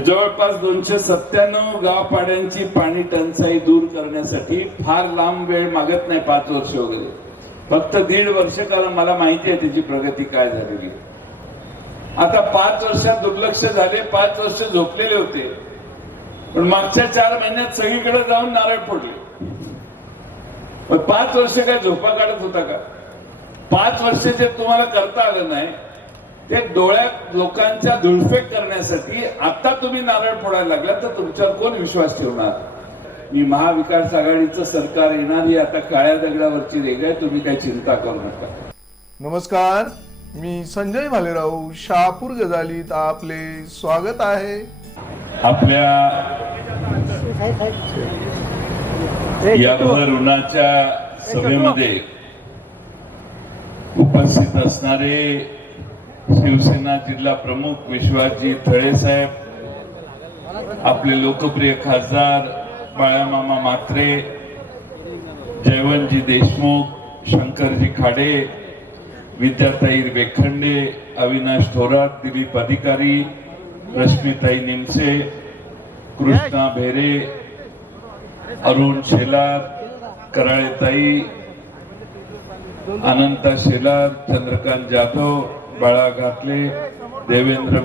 जवळपास दोनशे सत्त्याण्णव गावपाड्यांची पाणी टंचाई दूर करण्यासाठी फार लांब वेळ मागत नाही पाच वर्ष वगैरे. फक्त दीड वर्ष काल मला माहिती आहे त्याची प्रगती काय झालेली. आता पाच वर्षात दुर्लक्ष झाले पाच वर्ष झोपलेले होते. पण मागच्या चार महिन्यात सगळीकडे जाऊन नारळ फोडले. पण पाच वर्ष काय झोपा काढत होता का? पाच वर्ष जे तुम्हाला करता आलं नाही ते डोळ्यात लोकांच्या धुळफेक करण्यासाठी आता तुम्ही नारळ फोडायला लागला तर तुमच्यावर कोण विश्वास ठेवणार? मी महाविकास आघाडीचं सरकार येणार ही आता काळ्या दगडावरची रेग आहे तुम्ही काही चिंता करू नका. नमस्कार मी संजय भालेराव शहापूर गजालीत आपले स्वागत आहे. आपल्या या भर उन्हाच्या सभेमध्ये उपस्थित असणारे शिवसेना जिल्हा प्रमुख विश्वासजी थळे साहेब आपले लोकप्रिय खासदार बाळामामा म्हात्रे जयवंतजी देशमुख शंकरजी खाडे विद्याताई वेखंडे अविनाश थोरात दिलीप अधिकारी रश्मीताई निमसे कृष्णा भेरे अरुण शेलार कराळेताई अनंता शेलार चंद्रकांत जाधव बाळा घातले देवेंद्र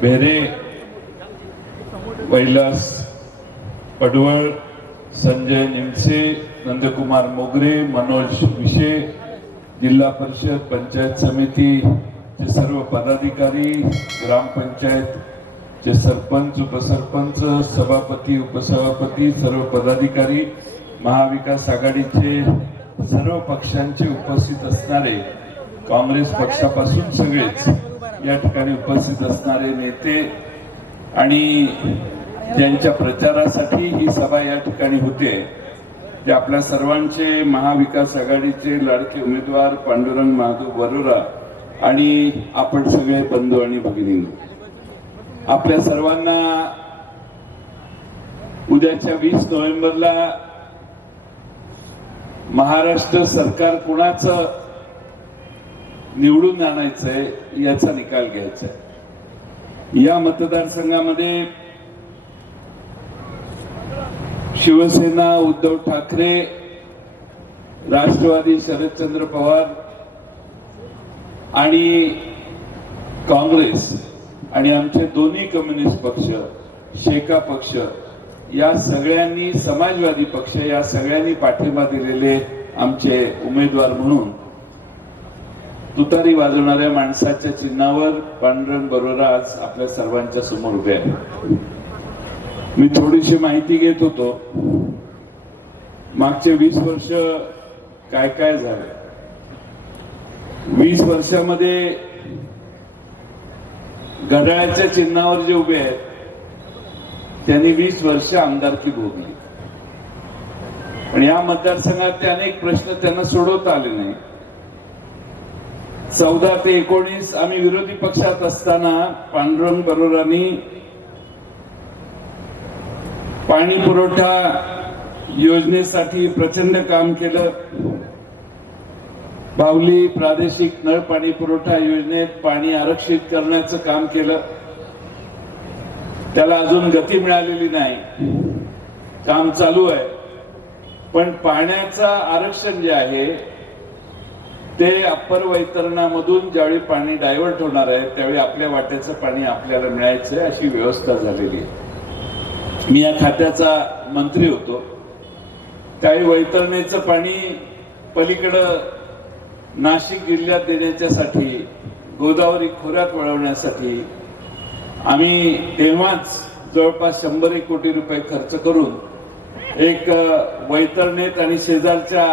भेरे कैलास पडवळ संजय निमसे नंदकुमार मोगरे मनोज विशे जिल्हा परिषद पंचायत समितीचे सर्व पदाधिकारी ग्रामपंचायतचे सरपंच उपसरपंच सभापती उपसभापती सर्व पदाधिकारी महाविकास आघाडीचे सर्व पक्षांचे उपस्थित असणारे काँग्रेस पक्षापासून सगळेच या ठिकाणी उपस्थित असणारे नेते आणि ज्यांच्या प्रचारासाठी ही सभा या ठिकाणी होते ते आपल्या सर्वांचे महाविकास आघाडीचे लाडके उमेदवार पांडुरंग महादेव बरोरा आणि आपण सगळे बंधू आणि भगिनी आपल्या सर्वांना उद्याच्या वीस नोव्हेंबरला महाराष्ट्र सरकार कुणाचं निवडून आणायचंय याचा निकाल घ्यायचा आहे या मतदारसंघामध्ये शिवसेना उद्धव ठाकरे राष्ट्रवादी शरदचंद्र पवार आणि काँग्रेस आणि आमचे दोन्ही कम्युनिस्ट पक्ष शेका पक्ष या सगळ्यांनी समाजवादी पक्ष या सगळ्यांनी पाठिंबा दिलेले आमचे उमेदवार म्हणून तुतारी वाजवणाऱ्या माणसाच्या चिन्हावर पांडुरंग बरोबर आज आपल्या सर्वांच्या समोर उभे आहे मी थोडीशी माहिती घेत होतो. मागचे वीस वर्ष काय काय झालं? वीस वर्षामध्ये घड्याळाच्या चिन्हावर जे उभे आहेत त्यांनी वीस वर्ष आमदारकी भोगली. पण या मतदारसंघात अनेक प्रश्न त्यांना सोडवता आले नाही चौदा ते एकोणीस आम्ही विरोधी पक्षात असताना पांडुरंग बरोरांनी पाणी पुरवठा योजनेसाठी प्रचंड काम केलं. बावली प्रादेशिक नळ पाणी पुरवठा योजनेत पाणी आरक्षित करण्याचं काम केलं. त्याला अजून गती मिळालेली नाही. काम चालू आहे. पण पाण्याचं आरक्षण जे आहे ते अप्पर वैतरणामधून ज्यावेळी पाणी डायव्हर्ट होणार आहे त्यावेळी आपल्या वाट्याचं पाणी आपल्याला मिळायचं आहे अशी व्यवस्था झालेली आहे. मी या खात्याचा मंत्री होतो. त्यावेळी वैतरणेचं पाणी पलीकडं नाशिक जिल्ह्यात देण्याच्यासाठी गोदावरी खोऱ्यात वळवण्यासाठी आम्ही तेव्हाच जवळपास शंभर एक कोटी रुपये खर्च करून एक वैतरणेत आणि शेजारच्या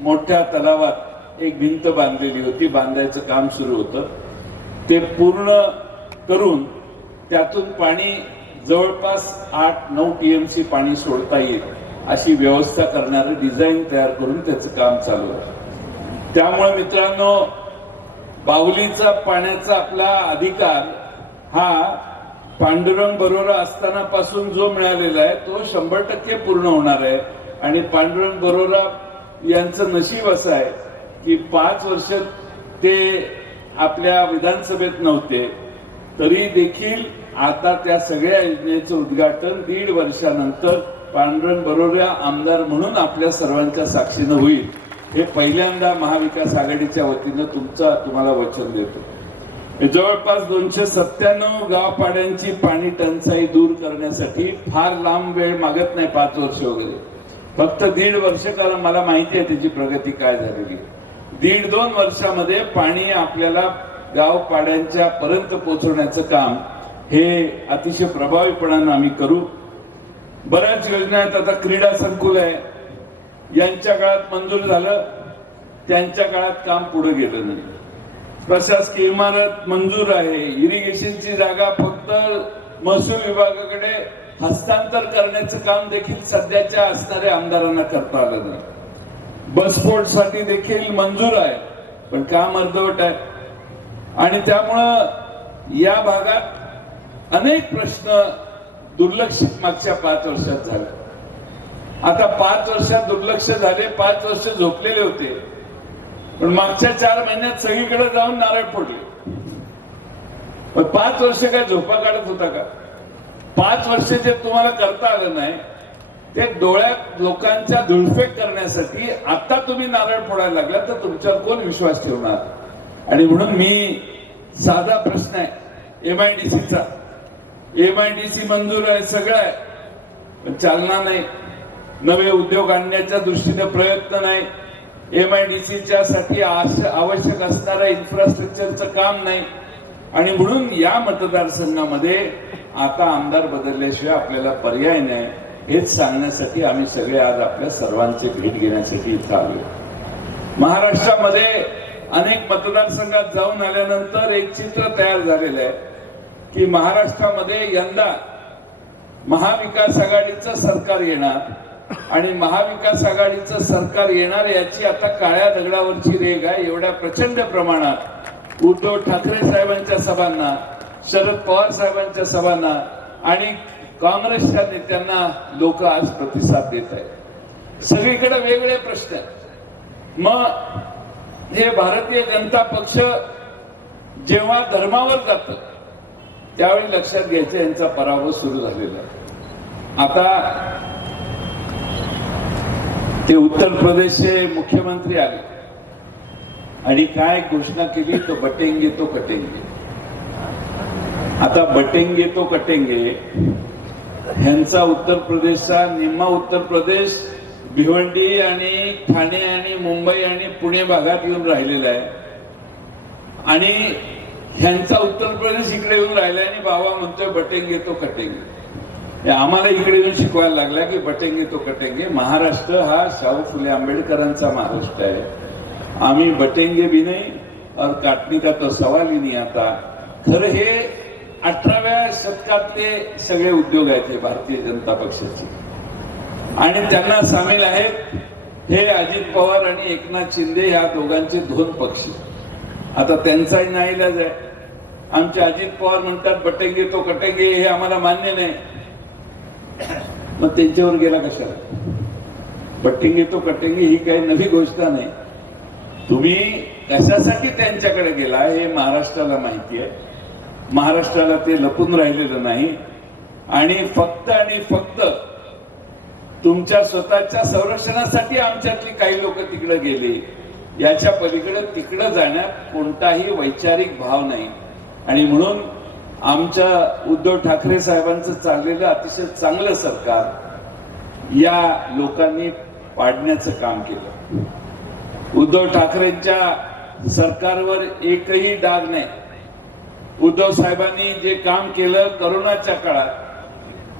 मोठ्या तलावात एक भिंत बांधलेली होती. बांधायचं काम सुरू होतं. ते पूर्ण करून त्यातून पाणी जवळपास आठ नऊ टीएमसी पाणी सोडता येईल अशी व्यवस्था करणारं डिझाईन तयार करून त्याचं काम चालू आहे त्यामुळे मित्रांनो बाहुलीचा पाण्याचा आपला अधिकार हा पांडुरंग बरोबर असताना पासून जो मिळालेला आहे तो शंभर टक्के पूर्ण होणार आहे. आणि पांडुरंग बरोरा यांचं नशीब असं आहे की पाच वर्ष ते आपल्या विधानसभेत नव्हते तरी देखील आता त्या सगळ्या योजनेचं उद्घाटन दीड वर्षानंतर पांडुरंग बरोऱ्या आमदार म्हणून आपल्या सर्वांच्या साक्षीनं होईल हे पहिल्यांदा महाविकास आघाडीच्या वतीनं तुमचा तुम्हाला वचन देतो जवळपास दोनशे सत्त्याण्णव गावपाड्यांची पाणी टंचाई दूर करण्यासाठी फार लांब वेळ मागत नाही पाच वर्ष वगैरे फक्त दीड वर्ष कारण मला माहिती आहे त्याची प्रगती काय झालेली आहे. दीड दोन वर्षामध्ये पाणी आपल्याला गाव पाड्यांच्या पर्यंत पोहोचवण्याचं काम हे अतिशय प्रभावीपणानं आम्ही करू. बऱ्याच योजना आहेत. आता क्रीडा संकुल आहे. यांच्या काळात मंजूर झालं. त्यांच्या काळात काम पुढे गेलं नाही. प्रशासकीय इमारत मंजूर आहे. इरिगेशनची जागा फक्त महसूल विभागाकडे हस्तांतर करण्याचं काम देखील सध्याच्या असणाऱ्या आमदारांना करता आलं नाही. बसपोर्टसाठी देखील मंजूर आहे पण काम अर्धवट आहे. आणि त्यामुळं या भागात अनेक प्रश्न दुर्लक्षित मागच्या पाच वर्षात झाले. आता पाच वर्षात दुर्लक्ष झाले पाच वर्ष झोपलेले होते. पण मागच्या चार महिन्यात सगळीकडे जाऊन नारळ फोडले. पण पाच वर्ष काय झोपा काढत होता का? पाच वर्ष जे तुम्हाला करता आलं नाही ते डोळ्यात लोकांच्या धुळफेक करण्यासाठी आता तुम्ही नारळ फोडायला लागला तर तुमच्यावर कोण विश्वास ठेवणार? आणि म्हणून मी साधा प्रश्न आहे एमआयडीसीचा एमआयडीसी मंजूर आहे सगळं आहे. पण चालना नाही. नवे उद्योग आणण्याच्या दृष्टीने प्रयत्न नाही. एमआयडीसीच्या साठी आवश्यक असणाऱ्या इन्फ्रास्ट्रक्चरचं काम नाही. आणि म्हणून या मतदारसंघामध्ये आता आमदार बदलल्याशिवाय आपल्याला पर्याय नाही. हेच सांगण्यासाठी आम्ही सगळे आज आपल्या सर्वांची भेट घेण्यासाठी इथं आलो महाराष्ट्रामध्ये अनेक मतदारसंघात जाऊन आल्यानंतर एक चित्र तयार झालेलं आहे की महाराष्ट्रामध्ये यंदा महाविकास आघाडीचं सरकार येणार आणि महाविकास आघाडीचं सरकार येणार याची आता काळ्या दगडावरची रेग आहे. एवढ्या प्रचंड प्रमाणात उद्धव ठाकरे साहेबांच्या सभांना शरद पवार साहेबांच्या सभांना आणि काँग्रेसच्या नेत्यांना लोक आज प्रतिसाद देत आहेत. सगळीकडे वेगळे प्रश्न आहेत. मग हे भारतीय जनता पक्ष जेव्हा धर्मावर जात त्यावेळी लक्षात घ्यायचं यांचा पराभव सुरू झालेला आता ते उत्तर प्रदेशचे मुख्यमंत्री आले. आणि काय घोषणा केली तो बटेंगे तो कटेंगे. आता बटेंगे तो कटेंगे ह्यांचा उत्तर प्रदेशचा निम्मा उत्तर प्रदेश भिवंडी आणि ठाणे आणि मुंबई आणि पुणे भागात येऊन राहिलेला आहे. आणि ह्यांचा उत्तर प्रदेश इकडे येऊन राहिला आणि बाबा म्हणतोय बटेंगे तो कटेंगे. आम्हाला इकडे येऊन शिकवायला लागला की बटेंगे तो कटेंगे. महाराष्ट्र हा शाहू फुले आंबेडकरांचा महाराष्ट्र आहे. आम्ही बटेंगे बिने नाही और काटणी का तो सवाल ही नाही आता. खरं हे अठराव्या शतकातले सगळे उद्योग आहेत हे भारतीय जनता पक्षाचे. आणि त्यांना सामील आहेत हे अजित पवार आणि एकनाथ शिंदे या दोघांचे दोन पक्ष. आता त्यांचाही नाईलाज आहे. आमचे अजित पवार म्हणतात बटेंगे तो कटेंगे हे आम्हाला मान्य नाही. मग त्यांच्यावर गेला कशाला? बटेंगे तो कटेंगे ही काही नवी गोष्ट नाही. तुम्ही कशासाठी त्यांच्याकडे गेला हे महाराष्ट्राला माहिती आहे. महाराष्ट्राला ते लपून राहिलेलं नाही. आणि फक्त आणि फक्त तुमच्या स्वतःच्या संरक्षणासाठी आमच्यातली काही लोक तिकडे गेले. याच्या पलीकडे तिकडे जाण्यात कोणताही वैचारिक भाव नाही. आणि म्हणून आमच्या उद्धव ठाकरे साहेबांचं चाललेलं अतिशय चांगलं सरकार या लोकांनी पाडण्याचं काम केलं. उद्धव ठाकरेंच्या सरकारवर एकही डाग नाही. उद्धव साहेबांनी जे काम केलं करोनाच्या काळात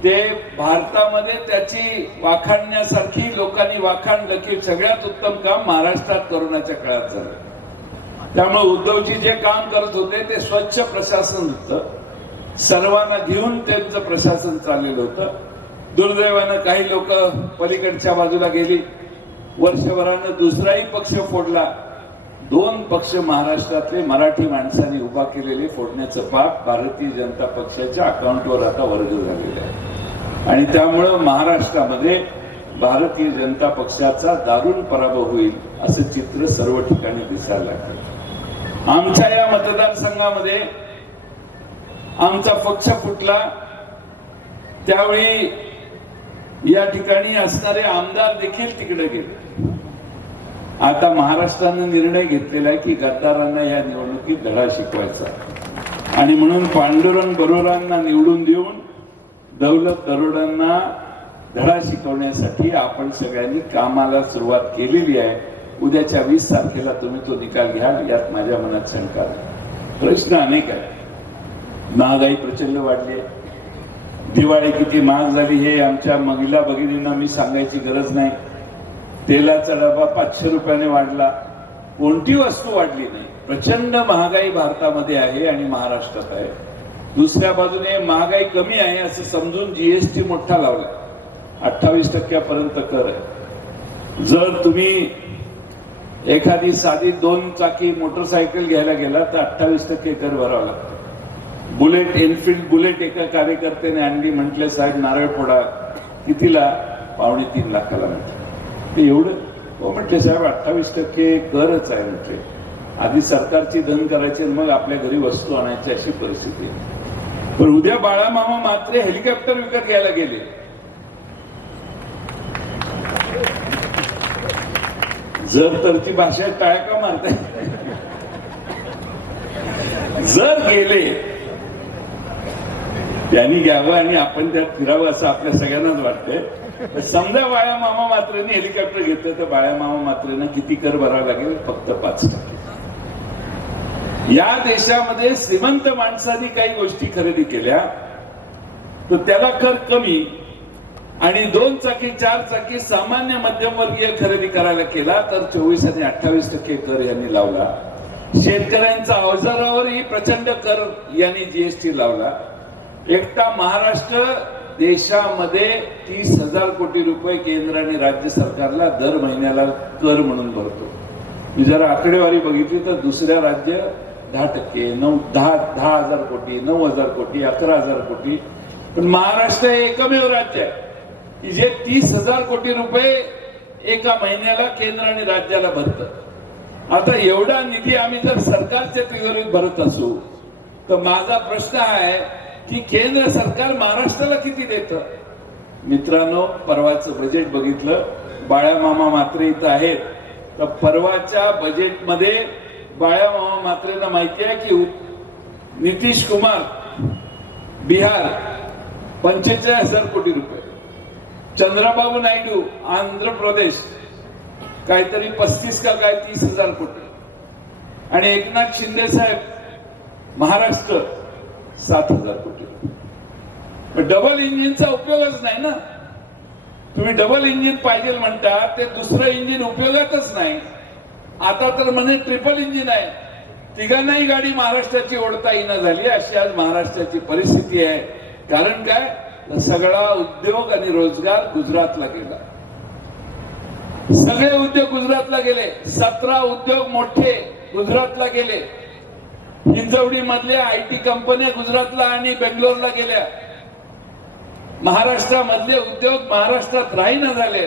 ते भारतामध्ये त्याची वाखाणण्यासारखी लोकांनी वाखाणलं की सगळ्यात उत्तम काम महाराष्ट्रात करोनाच्या काळात झालं. त्यामुळे उद्धवजी जे काम करत होते ते स्वच्छ प्रशासन होत. सर्वांना घेऊन त्यांचं प्रशासन चाललेलं होतं. दुर्दैवानं काही लोक पलीकडच्या बाजूला गेली. वर्षभरानं दुसराही पक्ष फोडला. दोन पक्ष महाराष्ट्रातले मराठी माणसांनी उभा केलेले फोडण्याचं पाप भारतीय जनता पक्षाच्या अकाउंटवर आता वर्ग झालेलं आहे. आणि त्यामुळं महाराष्ट्रामध्ये भारतीय जनता पक्षाचा दारुण पराभव होईल असं चित्र सर्व ठिकाणी दिसायला लागलं. आमच्या या मतदारसंघामध्ये आमचा पक्ष फुटला. त्यावेळी या ठिकाणी असणारे आमदार देखील तिकडे गेले. आता महाराष्ट्रानं निर्णय घेतलेला आहे की गद्दारांना या निवडणुकीत धडा शिकवायचा आणि म्हणून पांडुरंग बरोरांना निवडून देऊन दौलत दरोडांना धडा शिकवण्यासाठी आपण सगळ्यांनी कामाला सुरुवात केलेली आहे. उद्याच्या वीस तारखेला तुम्ही तो निकाल घ्याल यात माझ्या मनात शंका प्रश्न अनेक आहे महागाई प्रचंड वाढली आहे. दिवाळी किती महाग झाली हे आमच्या महिला भगिनींना मी सांगायची गरज नाही. तेलाचा डबा पाचशे रुपयाने वाढला. कोणती वस्तू वाढली नाही? प्रचंड महागाई भारतामध्ये आहे आणि महाराष्ट्रात आहे. दुसऱ्या बाजूने महागाई कमी आहे असं समजून जीएसटी मोठा लावला. अठ्ठावीस टक्क्यापर्यंत कर आहे. जर तुम्ही एखादी साधी दोन चाकी मोटरसायकल घ्यायला गेला तर अठ्ठावीस टक्के कर भरावा लागतो. बुलेट एनफिल्ड बुलेट एका कार्यकर्त्याने आणली म्हटले साहेब नारळ फोडा. कितीला? पावणे तीन लाखाला म्हटलं ते एवढं. हो म्हटले साहेब अठ्ठावीस टक्के करच आहे म्हटले आधी सरकारची धन करायची आणि मग आपल्या घरी वस्तू आणायची अशी परिस्थिती पण उद्या बाळामामा मात्र हेलिकॉप्टर विकत घ्यायला गेले. जर तर ती भाषा टाळ्या का मारताय. जर गेले त्यांनी घ्यावं आणि आपण त्यात फिरावं असं आपल्या सगळ्यांनाच वाटतंय. समजा बाळा मामा मात्रेने हेलिकॉप्टर घेतलं तर बाळा मामा मात्रेनं किती कर भरावा लागेल? फक्त पाच टक्के. या देशामध्ये श्रीमंत माणसांनी काही गोष्टी खरेदी केल्या तर त्याला कर कमी आणि दोन चाकी चार चाकी सामान्य मध्यमवर्गीय खरेदी करायला केला तर चोवीस आणि अठ्ठावीस टक्के कर यांनी लावला. शेतकऱ्यांचा अवजारावरही प्रचंड कर यांनी जीएसटी लावला. एकटा महाराष्ट्र देशामध्ये तीस हजार कोटी रुपये केंद्र आणि राज्य सरकारला दर महिन्याला कर म्हणून भरतो. मी जर आकडेवारी बघितली तर दुसऱ्या राज्य दहा टक्के नऊ दहा दहा हजार कोटी नऊ हजार कोटी अकरा हजार कोटी. पण महाराष्ट्र हे एकमेव राज्य आहे की जे तीस हजार कोटी रुपये एका महिन्याला केंद्र आणि राज्याला भरतं. आता एवढा निधी आम्ही जर सरकारच्या तिजोरीत भरत असू तर माझा प्रश्न आहे की केंद्र सरकार महाराष्ट्राला किती देतं? मित्रांनो परवाचं बजेट बघितलं. बाळामामा मात्रे इथं आहेत. तर परवाच्या बजेटमध्ये बाळामामा मात्रेला माहिती आहे की उ- नितीश कुमार बिहार पंचेचाळीस हजार कोटी रुपये. चंद्रबाबू नायडू आंध्र प्रदेश काहीतरी पस्तीस का काय तीस हजार कोटी. आणि एकनाथ शिंदे साहेब महाराष्ट्र. सात हजार कोटी. डबल इंजिनचा उपयोगच नाही ना. तुम्ही डबल इंजिन पाहिजे म्हणता ते दुसरं इंजिन उपयोगातच नाही. आता तर म्हणे ट्रिपल इंजिन आहे. तिघांनाही गाडी महाराष्ट्राची ओढता येईना झाली अशी आज महाराष्ट्राची परिस्थिती आहे. कारण काय? सगळा उद्योग आणि रोजगार गुजरातला गेला. सगळे उद्योग गुजरातला गेले. सतरा उद्योग मोठे गुजरातला गेले. हिंजवडी मधल्या आय टी कंपन्या गुजरातला आणि बेंगलोरला गेल्या. महाराष्ट्रामधले उद्योग महाराष्ट्रात राहीना झाले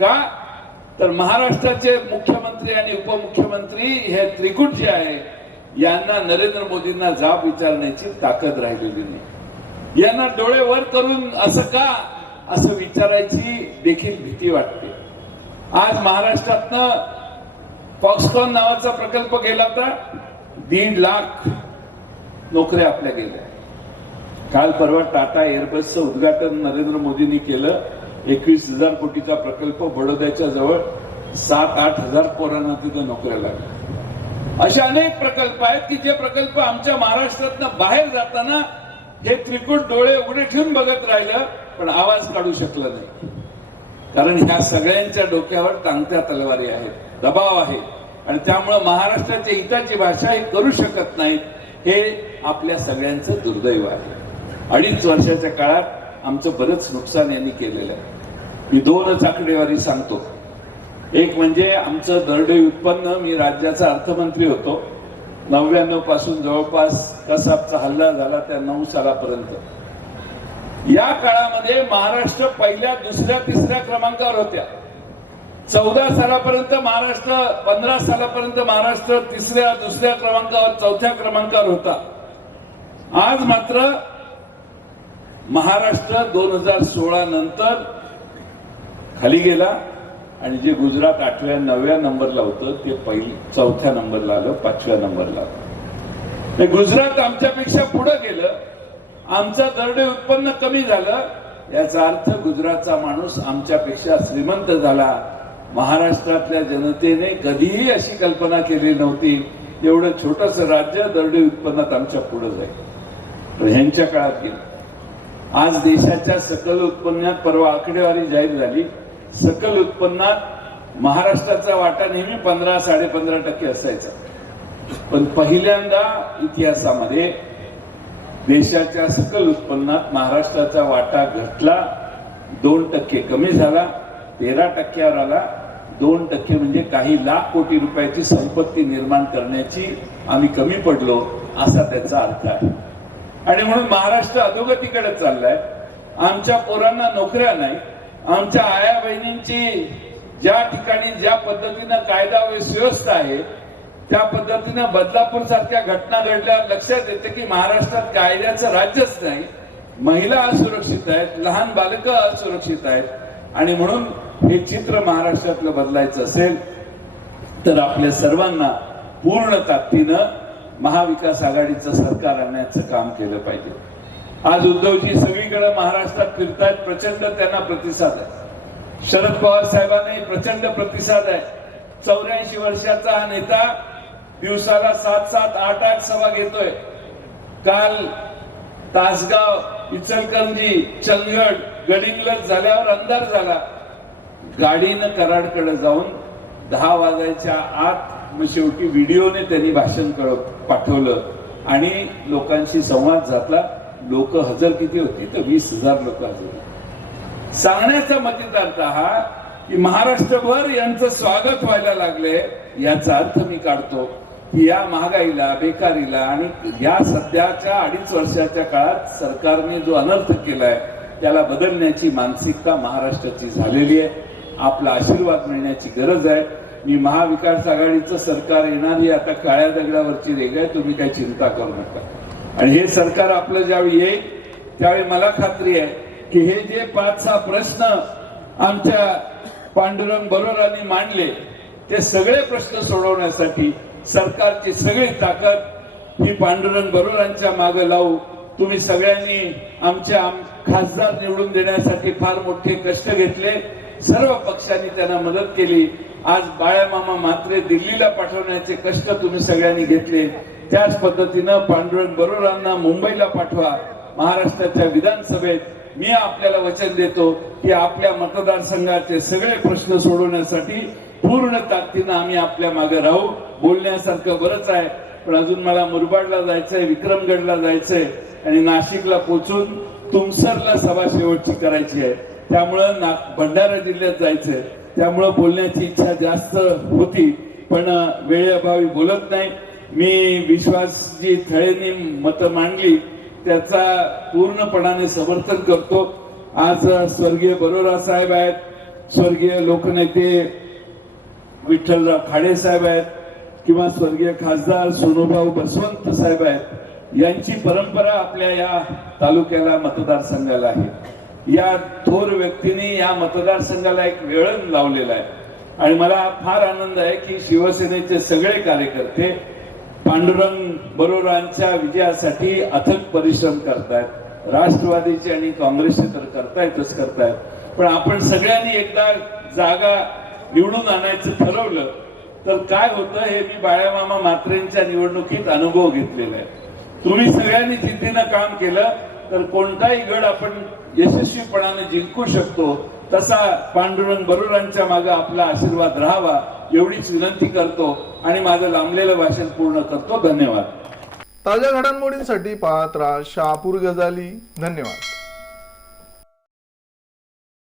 का? तर महाराष्ट्राचे मुख्यमंत्री आणि उपमुख्यमंत्री हे त्रिकुट जे आहे यांना नरेंद्र मोदींना जाब विचारण्याची ताकद राहिलेली नाही यांना डोळे वर करून असं का? असं विचारायची देखील भीती वाटते. आज महाराष्ट्रातनं फॉक्सकॉन नावाचा प्रकल्प गेला होता. दीड लाख नोकऱ्या आपल्या गेल्या. काल परवा टाटा एअरबसचं उद्घाटन नरेंद्र मोदींनी केलं. एकवीस हजार कोटीचा प्रकल्प बडोद्याच्या जवळ सात आठ हजार पोरांना तिथं नोकऱ्या लागल्या. असे अनेक प्रकल्प आहेत की जे प्रकल्प आमच्या महाराष्ट्रातनं बाहेर जाताना हे त्रिकूट डोळे उघडे ठेवून बघत राहिलं पण आवाज काढू शकला नाही. कारण ह्या सगळ्यांच्या डोक्यावर टांगत्या तलवारी आहेत. दबाव आहे. आणि त्यामुळं महाराष्ट्राच्या हिताची भाषा हे करू शकत नाहीत हे आपल्या सगळ्यांचं दुर्दैव आहे. अडीच वर्षाच्या काळात आमचं बरंच नुकसान यांनी केलेलं आहे. मी दोनच आकडेवारी सांगतो. एक म्हणजे आमचं दरडोई उत्पन्न मी राज्याचा अर्थमंत्री होतो. नव्याण्णवपासून जवळपास कसाबचा हल्ला झाला त्या नऊ सालापर्यंत. या काळामध्ये महाराष्ट्र पहिल्या दुसऱ्या तिसऱ्या क्रमांकावर होत्या. चौदा सालापर्यंत महाराष्ट्र पंधरा सालापर्यंत महाराष्ट्र तिसऱ्या दुसऱ्या क्रमांकावर चौथ्या क्रमांकावर होता. आज मात्र महाराष्ट्र दोन हजार सोळा नंतर खाली गेला आणि जे गुजरात आठव्या नवव्या नंबरला होतं ते पहिली चौथ्या नंबरला आलं पाचव्या नंबरला आलं. गुजरात आमच्यापेक्षा पुढे गेलं आमचं दरडे उत्पन्न कमी झालं याचा अर्थ गुजरातचा माणूस आमच्यापेक्षा श्रीमंत झाला. महाराष्ट्रातल्या जनतेने कधीही अशी कल्पना केली नव्हती. एवढं छोटस राज्य दरडे उत्पन्नात आमच्या पुढे जाईल. ह्यांच्या काळात गेलं. आज देशाच्या सकल उत्पन्नात परवा आकडेवारी जाहीर झाली. सकल उत्पन्नात महाराष्ट्राचा वाटा नेहमी पंधरा साडेपंधरा टक्के असायचा. पण पहिल्यांदा इतिहासामध्ये देशाच्या सकल उत्पन्नात महाराष्ट्राचा वाटा घटला दोन टक्के कमी झाला तेरा टक्क्यावर आला दोन टक्के म्हणजे काही लाख कोटी रुपयाची संपत्ती निर्माण करण्याची आम्ही कमी पडलो असा त्याचा अर्थ आहे. आणि म्हणून महाराष्ट्र अधोगतीकडे चाललाय. आमच्या पोरांना नोकऱ्या नाही. आमच्या आया बहिणींची ज्या ठिकाणी ज्या पद्धतीनं कायदा व सुव्यवस्था आहे त्या पद्धतीनं बदलापूर सारख्या घटना घडल्यावर लक्षात येते की महाराष्ट्रात कायद्याचं राज्यच नाही. महिला असुरक्षित आहेत लहान बालकं असुरक्षित आहेत. आणि म्हणून हे चित्र महाराष्ट्रातलं बदलायचं असेल तर आपल्या सर्वांना पूर्ण ताकदीनं महाविकास आघाडीचं सरकार आणण्याचं काम केलं पाहिजे. आज उद्धवजी सगळीकडे महाराष्ट्रात फिरतायत प्रचंड त्यांना प्रतिसाद आहे. शरद पवार साहेबांनी प्रचंड प्रतिसाद आहे. चौऱ्याऐंशी वर्षाचा हा नेता दिवसाला सात सात आठ आठ सभा घेतोय. काल तासगाव इचलकरंजी चंदगड गडिंगलज झाल्यावर अंधार झाला. गाडीनं कराडकडे जाऊन दहा वाजायच्या आत मग शेवटी व्हिडिओने त्यांनी भाषण कर पाठवलं. आणि लोकांशी संवाद झाला लोक हजर किती होती? तर वीस हजार लोक हजर सांगण्याचा मतितार्थ हा की महाराष्ट्रभर यांचं स्वागत व्हायला लागले. याचा अर्थ मी काढतो की या महागाईला बेकारीला आणि या सध्याच्या अडीच वर्षाच्या काळात सरकारने जो अनर्थ केलाय त्याला बदलण्याची मानसिकता महाराष्ट्राची झालेली आहे. आपला आशीर्वाद मिळण्याची गरज आहे. मी महाविकास आघाडीचं सरकार येणार ही आता काळ्या दगडावरची रेग आहे तुम्ही काही चिंता करू नका. आणि हे सरकार आपलं ज्यावेळी येईल त्यावेळी मला खात्री आहे की हे जे पाच सहा प्रश्न आमच्या पांडुरंग बरोबरांनी मांडले ते सगळे प्रश्न सोडवण्यासाठी सरकारची सगळी ताकद ही पांडुरंग बरोबरांच्या मागे लावू तुम्ही सगळ्यांनी आमच्या खासदार निवडून देण्यासाठी फार मोठे कष्ट घेतले. सर्व पक्षांनी त्यांना मदत केली. आज बाळ्यामामा मात्रे दिल्लीला पाठवण्याचे कष्ट तुम्ही सगळ्यांनी घेतले. त्याच पद्धतीनं पांडुरंग बरोरांना मुंबईला पाठवा. महाराष्ट्राच्या विधानसभेत मी आपल्याला वचन देतो की आपल्या मतदारसंघाचे सगळे प्रश्न सोडवण्यासाठी पूर्ण ताकदीनं आम्ही आपल्या मागे राहू. बोलण्यासारखं बरंच आहे पण अजून मला मुरबाडला जायचंय विक्रमगडला जायचंय आणि नाशिकला पोचून तुमसरला सभा शेवटची करायची आहे. त्यामुळं ना भंडारा जिल्ह्यात जायचंय त्यामुळं बोलण्याची इच्छा जास्त होती पण वेळेअभावी बोलत नाही. मी विश्वासजी थळेंनी मतं मांडली त्याचा पूर्णपणाने समर्थन करतो. आज स्वर्गीय बरोरा साहेब आहेत स्वर्गीय लोकनेते विठ्ठलराव खाडे साहेब आहेत किंवा स्वर्गीय खासदार सोनूभाऊ बसवंत साहेब आहेत यांची परंपरा आपल्या या तालुक्याला मतदारसंघाला आहे. या थोर व्यक्तीने या मतदारसंघाला एक वेळण लावलेला आहे. आणि मला फार आनंद आहे की शिवसेनेचे सगळे कार्यकर्ते पांडुरंग बरोरांच्या विजयासाठी अथक परिश्रम करतायत. राष्ट्रवादीचे आणि काँग्रेसचे तर करतायतच करतायत. पण आपण सगळ्यांनी एकदा जागा निवडून आणायचं ठरवलं तर काय होतं हे मी बाळ्यामामा मात्रेंच्या निवडणुकीत अनुभव घेतलेला आहे. तुम्ही सगळ्यांनी जिद्दीनं काम केलं तर कोणताही गड आपण यशस्वीपणाने जिंकू शकतो तसा पांडुरंग बरोबरांच्या मागे आपला आशीर्वाद राहावा एवढीच विनंती करतो आणि माझं लांबलेलं भाषण पूर्ण करतो. धन्यवाद. ताज्या घडामोडींसाठी पाहत राहा शहापूर गजाली. धन्यवाद.